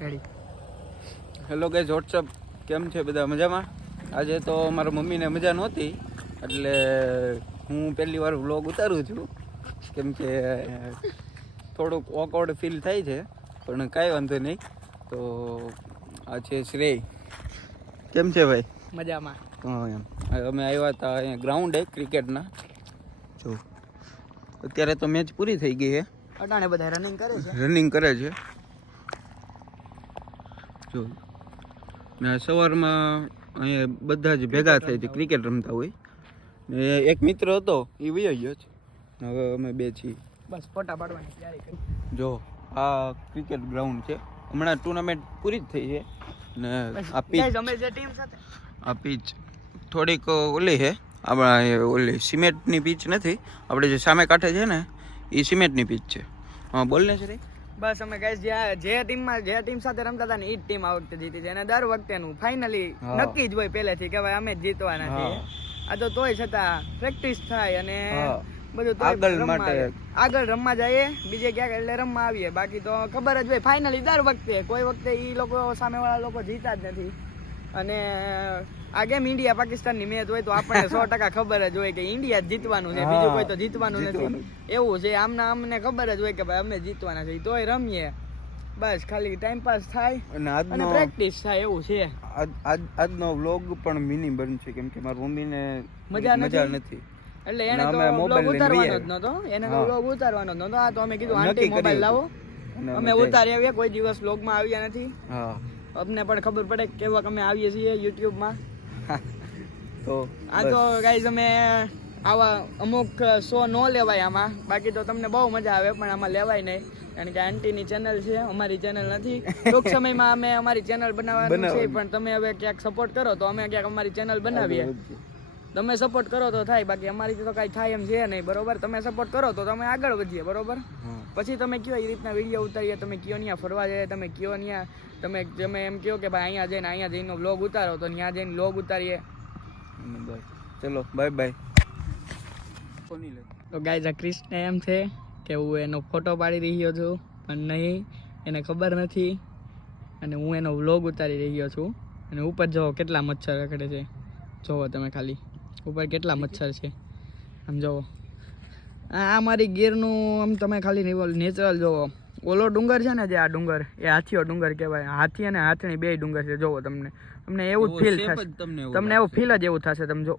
Hello guys WhatsApp કેમ છે બધા મજામાં? આજે તો મારા મમ્મીને મજા નહોતી એટલે હું પહેલી વાર વ્લોગ ઉતારું છું. કેમ કે થોડુંક ઓકવર્ડ ફીલ થાય છે પણ કાંઈ વાંધો નહીં. તો આ છે શ્રેય. કેમ છે ભાઈ? મજામાં. હા એમ. અમે આવ્યા હતા અહીંયા ગ્રાઉન્ડ ક્રિકેટના જો અત્યારે તો મેચ પૂરી થઈ ગઈ છે. અટાણે બધા રનિંગ કરે છે. રનિંગ કરે છે. જો. ને સવારમાં અહીંયા બધા જ ભેગા થાય છે ક્રિકેટ રમતા હોય. ને એક મિત્ર હતો એ વયો ગયો છે. હવે અમે બે છીએ. બસ ફોટા પાડવાની તૈયારી જો આ ક્રિકેટ ગ્રાઉન્ડ છે. હમણાં ટુર્નામેન્ટ પૂરી જ થઈ છે. ને આ પીચ અમે જે ટીમ સાથે આ પીચ થોડીક ઓલી છે. આપણા ઓલી સિમેન્ટની પીચ નથી. આપણે જે સામે કાંઠે છે ને એ સિમેન્ટની પીચ છે. હા બોલ ને શ્રી બસ અમે ગાઈસ જે જે ટીમમાં જે ટીમ સાથે રમતા હતા ને એ જ ટીમ આ વખતે જીતી છે. અને દર વખતેનું ફાઇનલી હા. નક્કી જ હોય પહેલેથી કે ભાઈ અમે જ જીતવાના છીએ. આ તો તોય છતાં પ્રેક્ટિસ થાય અને બધું તો આગળ રમવા માટે. આગળ રમવા જઈએ બીજે ક્યાંક એટલે રમવા આવીએ. બાકી તો ખબર જ હોય ફાઇનલી દર વખતે કોઈ વખતે એ લોકો સામેવાળા લોકો જીતા જ નથી. અને આ ગેમ ઇન્ડિયા પાકિસ્તાનની મેચ હોય તો આપણને સો ટકા ખબર જ હોય કે ઇન્ડિયા જ જીતવાનું છે. બીજું કોઈ તો જીતવાનું નથી. એવું છે. આમના અમને ખબર જ હોય કે ભાઈ અમે જીતવાના છે. તોય રમીએ. બસ ખાલી ટાઈમ પાસ થાય અને આજનો પ્રેક્ટિસ થાય એવું છે. આજ આજ આજનો વ્લોગ પણ મિની બનશે કેમ કે મારી મમ્મીને મજા? મજા નથી. એટલે એને તો લઈને ઉતારવાનો જ નતો એને તો વ્લોગ ઉતારવાનો જ નતો આ તો અમે કીધું આંટી મોબાઈલ લાવો. અમે ઉતારી આવ્યા કોઈ દિવસ બ્લોગમાં આવ્યા નથી. હા. અમને પણ ખબર પડે કેવા અમે આવીએ છીએ યુટ્યુબમાં. તો આ તો ગાઈઝ અમે આવા અમુક શો ન લેવાય આમાં. બાકી તો તમને બહુ મજા આવે પણ આમાં લેવાય નહીં. કારણ કે આંટીની ચેનલ છે અમારી ચેનલ નથી. ટૂંક સમયમાં અમે અમારી ચેનલ બનાવવાની છે પણ તમે હવે ક્યાંક સપોર્ટ કરો તો અમે ક્યાંક અમારી ચેનલ બનાવીએ. તમે સપોર્ટ કરો તો થાય બાકી અમારી તો કાંઈ થાય એમ છે નહીં બરોબર? તમે સપોર્ટ કરો તો તમે આગળ વધીએ બરોબર. પછી તમે કયો એ રીતના વીડિયો ઉતારીએ તમે કયો ત્યાં ફરવા જાય તમે કયો ત્યાં તમે તમે એમ કહો કે ભાઈ અહીંયા જઈને અહીંયા જઈને વ્લોગ ઉતારો તો ત્યાં જઈને વ્લોગ ઉતારીએ. બસ. ચલો બાય બાય તો ગાય આ ક્રિષ્ન એમ છે કે હું એનો ફોટો પાડી રહ્યો છું પણ નહીં એને ખબર નથી. અને હું એનો વ્લોગ ઉતારી રહ્યો છું. અને ઉપર જુઓ કેટલા મચ્છર રખડે છે. જુઓ તમે ખાલી. ઉપર કેટલા મચ્છર છે? આમ જુઓ. આ આ મારી ગીરનું આમ તમે ખાલી નેચરલ જુઓ. ઓલો ડુંગર છે ને જે આ ડુંગર એ હાથીઓ ડુંગર કહેવાય. હાથી અને હાથણી બે ડુંગર છે જુઓ તમને. તમને એવું જ ફીલ થશે. તમને એવું ફીલ જ એવું થશે તમે જો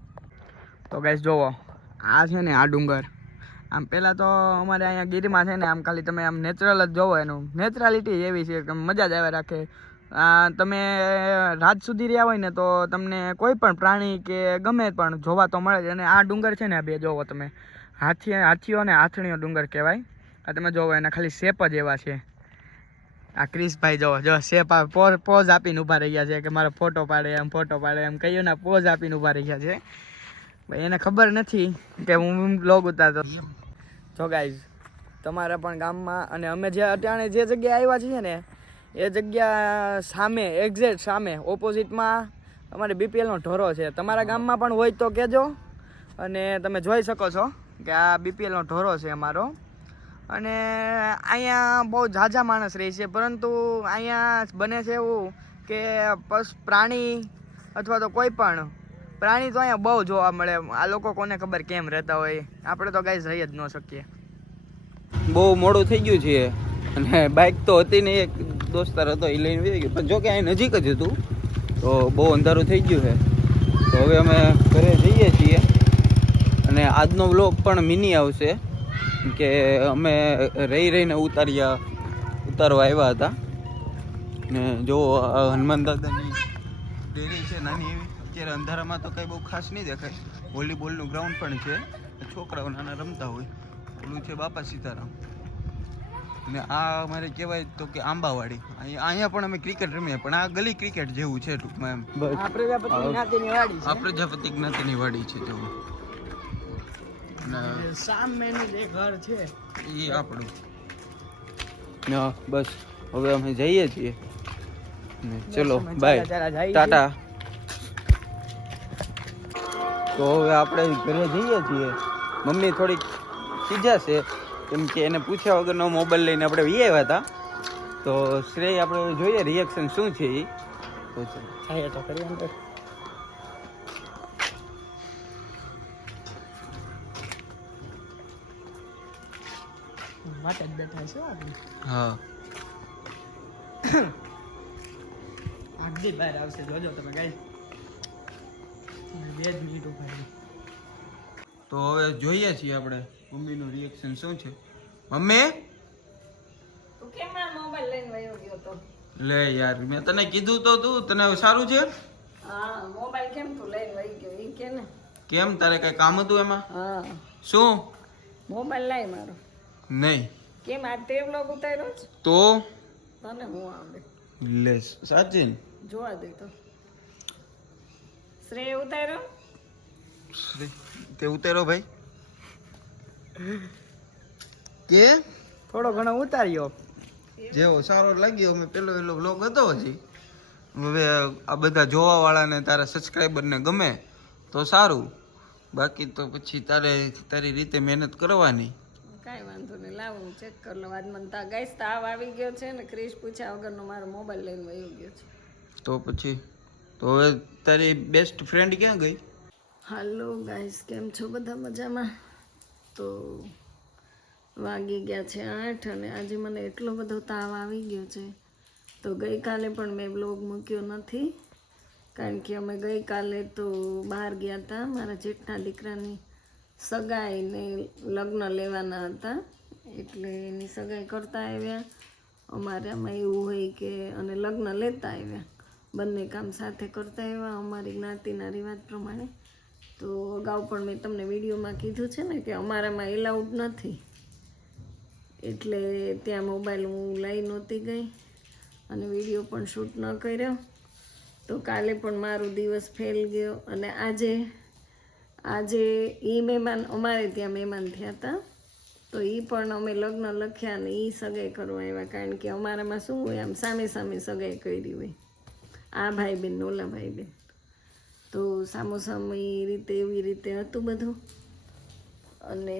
તો ગાઈસ જોવો આ છે ને આ ડુંગર. આમ પહેલાં તો અમારે અહીંયા ગીરમાં છે ને આમ ખાલી તમે આમ નેચરલ જ જોવો એનું. નેચરાલિટી એવી છે કે મજા જ આવે રાખે. તમે રાત સુધી રહ્યા હોય ને તો તમને કોઈ પણ પ્રાણી કે ગમે પણ જોવા તો મળે જ. અને આ ડુંગર છે ને બે જોવો તમે. હાથી, હાથીઓ અને હાથણીઓ ડુંગર કહેવાય. આ તમે જોવો, એના ખાલી શેપ જ એવા છે. આ ક્રિશભાઈ જોવો, જો શેપ પોઝ આપીને ઊભા રહ્યા છે કે મારો ફોટો પાડે એમ ફોટો પાડે, એમ કહીએ ને પોઝ આપીને ઊભા રહ્યા છે. ભાઈ, એને ખબર નથી કે હું બ્લોગ ઉતારતો. જો ગાઈઝ તમારા પણ ગામમાં અને અમે જે અટાણે જે જગ્યાએ આવ્યા છીએ ને એ જગ્યા સામે એક્ઝેક્ટ સામે ઓપોઝિટમાં અમારે બીપીએલનો ઢોરો છે. તમારા ગામમાં પણ હોય તો કહેજો અને તમે જોઈ શકો છો કે આ બીપીએલનો ઢોરો છે અમારો. અને અહીંયા બહુ ઝાઝા માણસ રહે છે, પરંતુ અહીંયા બને છે એવું કે પશ, પ્રાણી અથવા તો કોઈ પણ પ્રાણી તો અહીંયા બહુ જોવા મળે. આ લોકો કોને ખબર કેમ રહેતા હોય? આપણે તો કાંઈ જઈ જ ન શકીએ. બહુ મોડું થઈ ગયું છે. અને બાઇક તો હતી નહીં એક દોસ્તાર હતો એ લઈને વહી ગયો. પણ જો કે અહીં નજીક જ હતું, તો બહુ અંધારું થઈ ગયું છે. તો હવે અમે ઘરે જઈએ છીએ. અને આજનો વ્લોગ પણ મિની આવશે, કે અમે રહી રહીને ઉતાર્યા, ઉતારવા આવ્યા હતા. ને જો હનુમાન દાદાની ડેરી છે નાની એવી, અત્યારે અંધારામાં તો કંઈ બહુ ખાસ નહીં દેખાય. વોલીબોલનું ગ્રાઉન્ડ પણ છે. છોકરાઓ નાના રમતા હોય. ઓલું છે બાપા સીતારામ. અને આ અમારે કહેવાય તો કે આંબાવાડી. અહીંયા પણ અમે ક્રિકેટ રમીએ પણ આ ગલી ક્રિકેટ જેવું છે ટૂંકમાં એમ. આ પ્રજાપતિ જ્ઞાતિની વાડી છે. જેવું સામેનું જે ઘર છે એ આપણું. ના બસ. હવે અમે જઈએ છીએ. ને ચલો બાય ટાટા. તો હવે આપણે ઘરે જઈએ છીએ. મમ્મી થોડીક ખીજાશે કેમ કે એને પૂછ્યા વગરનો મોબાઈલ લઈને આપણે વી આવ્યા હતા. તો શ્રેય આપણે જોઈએ રિએક્શન શું છે એ તો ચાલો. તો. કરી અંદર માટે જ બેઠા છે આપણે. હા. આગળ બહાર આવશે. જોજો તમે ગાઈ બે જ મિનિટ ઊભા તો હવે જોઈએ છીએ આપણે મમ્મીનું રિએક્શન શું છે. મમ્મી? તું કેમ મોબાઈલ લઈને વયો ગયો તો? લે યાર મેં તને કીધું તો તું તને સારું છે? હા મોબાઈલ કેમ તું લઈને વહી ગયો? ઈ કે ને. કેમ? તારે કઈ કામ હતું એમાં? હા. શું? મોબાઈલ લાય મારો. નહીં. કેમ આ તે વ્લોગ ઉતાર્યો છે? તો? તને હું આવડે? લે સાચી જોવા દે તો. શ્રેય ઉતાર્યો? તે ઉતારો ભાઈ. કે? થોડો ઘણો ઉતાર્યો. જેવો સારો લાગ્યો મેં પેલો એલો બ્લોગ હતો હજી. હવે આ બધા જોવા વાળાને તારા સબસ્ક્રાઈબરને ગમે તો સારું. બાકી તો પછી તારે તારી રીતે મહેનત કરવાની. કાંઈ વાંધો નહીં લાવો ચેક કરી લો આજ મને તા ગાઈસ તાવ આવી ગયો છે ને ક્રિશ પૂછ્યા વગરનો મારો મોબાઈલ લઈને વયો ગયો છે. તો પછી તો હવે તારી બેસ્ટ ફ્રેન્ડ ક્યાં ગઈ? હાલો ગાઈસ, કેમ છો બધા મજામાં? તો વાગી ગયા છે આઠ અને આજે મને એટલો બધો તાવ આવી ગયો છે. તો ગઈકાલે પણ મેં બ્લોગ મૂક્યો નથી. કારણ કે અમે ગઈકાલે તો બહાર ગયા હતા મારા જેઠના દીકરાની સગાઈને લગ્ન લેવાના હતા. એટલે એની સગાઈ કરતા આવ્યા. અમારામાં એવું હોય કે અને લગ્ન લેતા આવ્યા. બંને કામ સાથે કરતા આવ્યા અમારી જ્ઞાતિના રિવાજ પ્રમાણે. તો અગાઉ પણ મેં તમને વિડીયોમાં કીધું છે ને કે અમારામાં એલાઉડ નથી. એટલે ત્યાં મોબાઈલ હું લઈ નહોતી ગઈ અને વીડિયો પણ શૂટ ન કર્યો. તો કાલે પણ મારો દિવસ ફેલ ગયો અને આજે આજે એ મહેમાન, અમારે ત્યાં મહેમાન થયા હતા. તો એ પણ અમે લગ્ન લખ્યા અને એ સગાઈ કરવા આવ્યા કારણ કે અમારામાં શું હોય, આમ સામે સામે સગાઈ કરી હોય. આ ભાઈ બેન, ઓલા ભાઈ બેન. તો સામોસામી રીતે, એવી રીતે હતું બધું. અને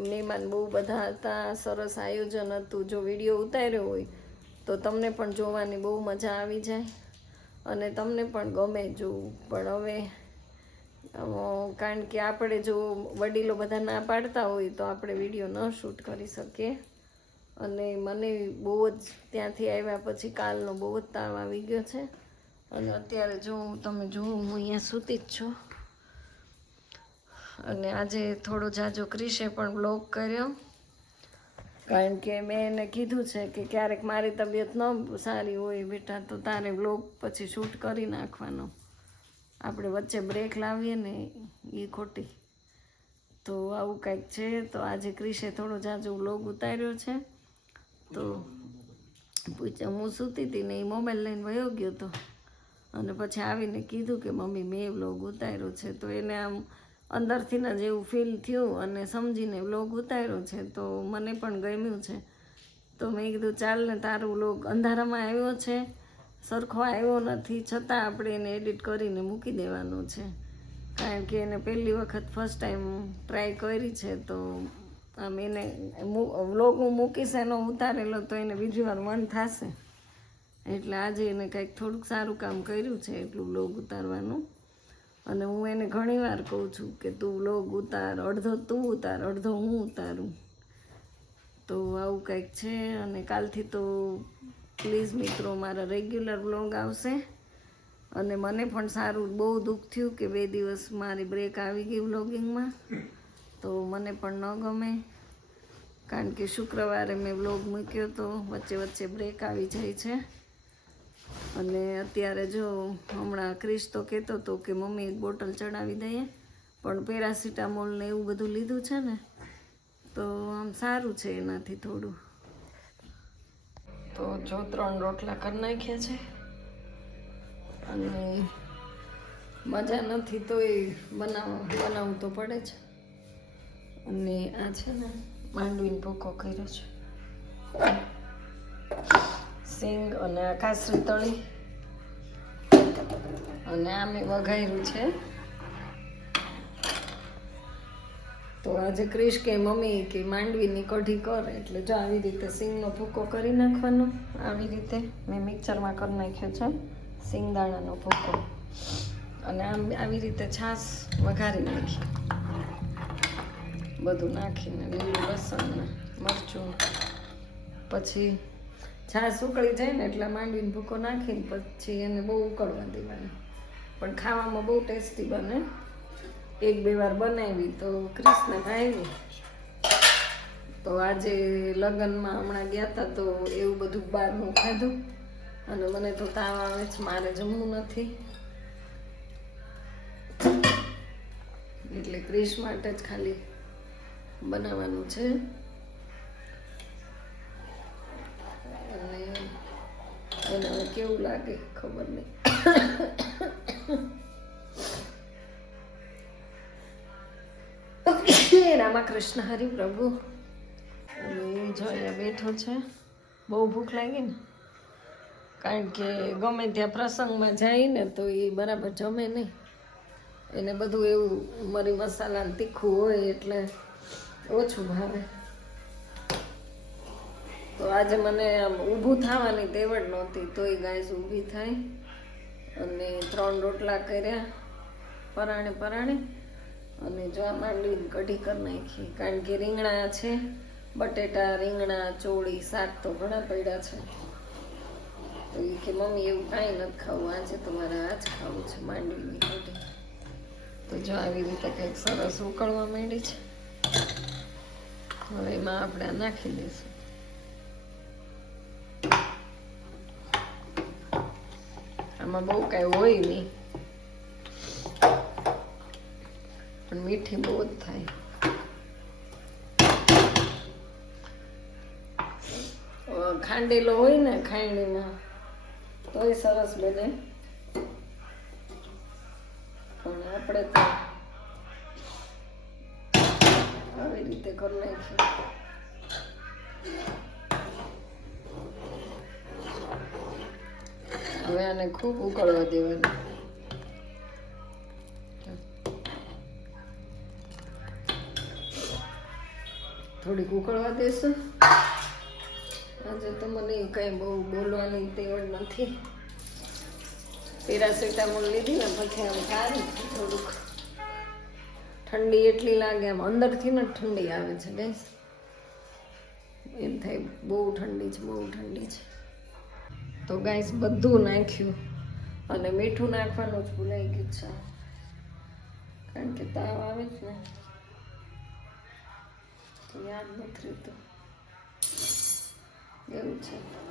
મહેમાન બહુ બધા હતા, સરસ આયોજન હતું. જો વીડિયો ઉતાર્યો હોય, તો તમને પણ જોવાની બહુ મજા આવી જાય. અને તમને પણ ગમે જોવું. પણ હવે કારણ કે આપણે જો વડીલો બધા ના પાડતા હોય, તો આપણે વીડિયો ન શૂટ કરી શકીએ. અને મને બહુ જ ત્યાંથી આવ્યા પછી કાલનો બહુ જ તાવ આવી ગયો છે. અને અત્યારે જો તમે જુઓ હું અહીંયા સૂતી જ છું. અને આજે થોડો જાજો ક્રિશે પણ બ્લોગ કર્યો. કારણ કે મેં એને કીધું છે કે ક્યારેક મારી તબિયત ન સારી હોય બેટા, તો તારે બ્લોગ પછી શૂટ કરી નાખવાનો. આપણે વચ્ચે બ્રેક લાવીએ ને એ ખોટી. તો આવું કંઈક છે. તો આજે ક્રિશે થોડો જાજો બ્લોગ ઉતાર્યો છે. તો પૂછ્યા હું સૂતી હતી ને એ મોબાઈલ લઈને વયો ગયો હતો અને પછી આવીને કીધું કે, મમ્મી, મેં વ્લોગ ઉતાર્યો છે. તો એને આમ અંદરથી જ એવું ફીલ થયું અને સમજીને વ્લોગ ઉતાર્યો છે. તો મને પણ ગમ્યું છે. તો મેં કીધું ચાલને તારું વ્લોગ અંધારામાં આવ્યો છે. સરખો આવ્યો નથી. છતાં આપણે એને એડિટ કરીને મૂકી દેવાનું છે. કારણ કે એને પહેલી વખત ફર્સ્ટ ટાઈમ ટ્રાય કરી છે. તો આમ એને વ્લોગ હું મૂકીશ, એનો ઉતારેલો, તો એને બીજી વાર મન થશે. એટલે આજે એને કંઈક થોડુંક સારું કામ કર્યું છે એટલું વ્લોગ ઉતારવાનું. અને હું એને ઘણીવાર કહું છું કે તું વ્લોગ ઉતાર, અડધો તું ઉતાર, અડધો હું ઉતારું. તો આવું કંઈક છે અને કાલથી તો પ્લીઝ મિત્રો, મારા રેગ્યુલર વ્લોગ આવશે. અને મને પણ સારું, બહુ દુઃખ થયું કે બે દિવસ મારી બ્રેક આવી ગઈ વ્લોગિંગમાં તો મને પણ ન ગમે. કારણ કે શુક્રવારે મેં વ્લોગ મૂક્યો તો વચ્ચે વચ્ચે બ્રેક આવી જાય છે. અને અત્યારે જો હમણાં ક્રિશ તો કહેતો હતો કે મમ્મી એક બોટલ ચડાવી દઈએ, પણ પેરાસિટામોલ ને એવું બધું લીધું છે ને, તો આમ સારું છે એનાથી થોડું. તો જો ત્રણ રોટલા કરી નાખ્યા છે. અને મજા નથી તો એ બનાવ બનાવવું તો પડે છે અને આ છે ને માંડવીને ભૂકો કર્યો છે. સિંગ અને આ તળી અને આ મેં વઘાર્યું છે. તો આજે ક્રિશ કે મમ્મી કે માંડવીની કઢી કર, એટલે જો આવી રીતે સિંગનો ભૂકો કરી નાખવાનો. આવી રીતે મેં મિક્સરમાં કરી નાખ્યો છે, સિંગદાણાનો ભૂકો. અને આમ આવી રીતે છાશ વઘારી નાખી. બધું નાખીને લીલું લસણ, મરચું, પછી છાશ ઉકળી જાય ને એટલે માંડીને ભૂકો નાખીને પછી એને બહુ ઉકળવા દેવાનું. પણ ખાવામાં બહુ ટેસ્ટી બને. એક બે વાર બનાવી તો કૃષ્ણ ભાવી તો આજે લગ્નમાં હમણાં ગયા હતા તો એવું બધું બહારનું ખાધું. અને મને તો તાવ આવે છે, મારે જમવું નથી. એટલે ક્રિશ માટે જ ખાલી બનાવવાનું છે. એને કેવું લાગે ખબર નહીં. રામાકૃષ્ણ હરિ પ્રભુ જો અહીંયા બેઠો છે. બહુ ભૂખ લાગી ને. કારણ કે ગમે ત્યાં પ્રસંગમાં જાય ને તો એ બરાબર જમે નહીં. એને બધું એવું મરી મસાલા તીખું હોય એટલે ઓછું ભાવે. તો આજે મને આમ ઊભું થવાની તેવડ નહોતી, તોય ગાય ઊભી થાય અને ત્રણ રોટલા કર્યા, પરાણે પરાણે. અને જો આ માંડવીની કઢી કરી નાખી, કારણ કે રીંગણા છે, બટેટા, રીંગણા, ચોળી, શાક તો ઘણા પડ્યા છે. તો એ કે મમ્મી એવું કાંઈ નથી ખાવું, આજે તો મારે આ જ ખાવું છે માંડવીની કઢી. તો જો આવી રીતે કંઈક સરસ ઉકળવા માંડી છે. હવે એમાં આપણે નાખી દઈશું. આમાં બહુ કાંઈ હોય નહીં. પણ મીઠી બહુ જ થાય. ખાંડેલો હોય ને ખાંડણીમાં તોય સરસ બને. પણ આપણે તો આવી રીતે કરી નાખીએ. હવે આને ખૂબ ઉકળવા દેવાનું. થોડીક ઉકળવા દેશું. આજે તો મને કઈ બહુ બોલવાની તેવડ નથી. પેરાસિટામોલ લીધી ને પછી આમ સારું થોડુંક ઠંડી એટલી લાગે આમ અંદરથી ને ઠંડી આવે છે બેસ એમ થાય બહુ ઠંડી છે, બહુ ઠંડી છે. તો ગાઈસ બધું નાખ્યું. અને મીઠું નાખવાનું જ ભૂલાઈ ગયું છે. કારણ કે તાવ આવે છે ને. તો યાદ નથી રહેતું. એવું છે.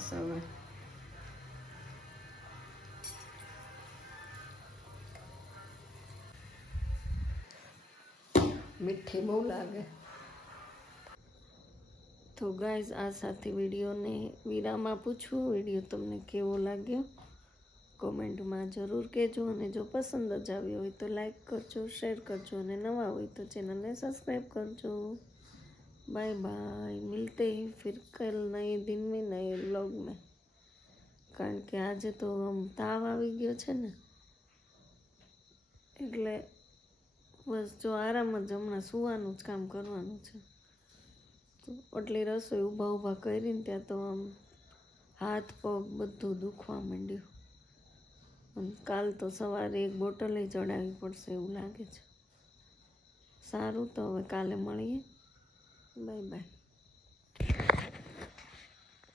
મળશે હવે મીઠી બહુ લાગે. તો ગાઈઝ આ સાથે વિડીયોને વિરામ આપું છું વીડિયો તમને કેવો લાગ્યો? કોમેન્ટમાં જરૂર કહેજો અને જો પસંદ જ આવ્યો હોય તો લાઈક કરજો શેર કરજો અને નવા હોય તો ચેનલને સબસ્ક્રાઈબ કરજો. बाय बाय मिलते हैं फिर कल नए दिन में नए व्लॉग में કારણ કે આજે તો આમ તાવ આવી ગયો છે ને એટલે બસ જો આરામ જ હમણાં સુવાનું જ કામ કરવાનું છે તો આટલી રસોઈ ઊભા ઊભા કરીને ત્યાં તો આમ હાથ પગ બધું દુખવા માંડ્યું અને કાલ તો સવારે એક બોટલે ચડાવવી પડશે એવું લાગે છે સારું તો હવે કાલે મળીએ બાય બાય